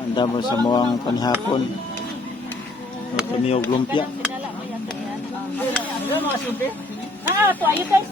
Anda mo sa muang panihapon. Ito miyog lumpia. To ayo guys.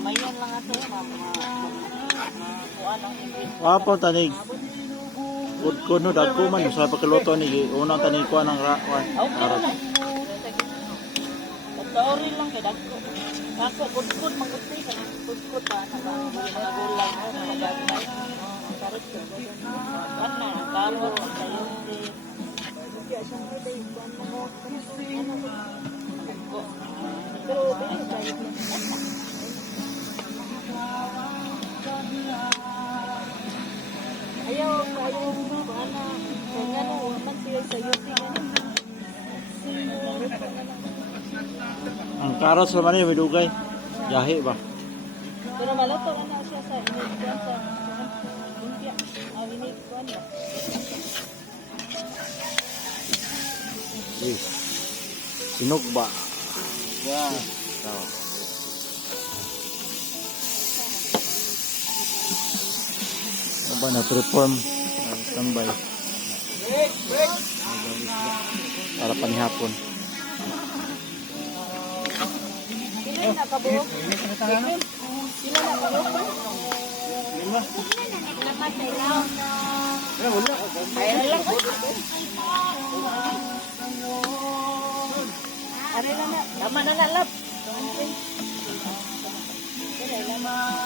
Mayan lang ato Wapo tanig. Kudkod no dagko man sa pagkaluto ni unang tanig ko ng karot. Pagkaorin lang kay dagko. Ako kudkod manguti ka kudkod pa nakagulang na magagay. Karot ko. Ana karot kayote. Kaya sa mga day kuan mo pero dili tayo. Ayaw bana kaya no man siya sa yuti Ang karot sa man may dugay. Yahi ba? pero malato na siya sa inigwan sa lumpia inigwan ba Sinog ba? Yeah. Ba na perform tambay para panihapon. Pili na kabuok. Pila na kabuok. Lamat na ilaw. Kaya lang ko. Ari na na. Tama na na lap. Kaya lang.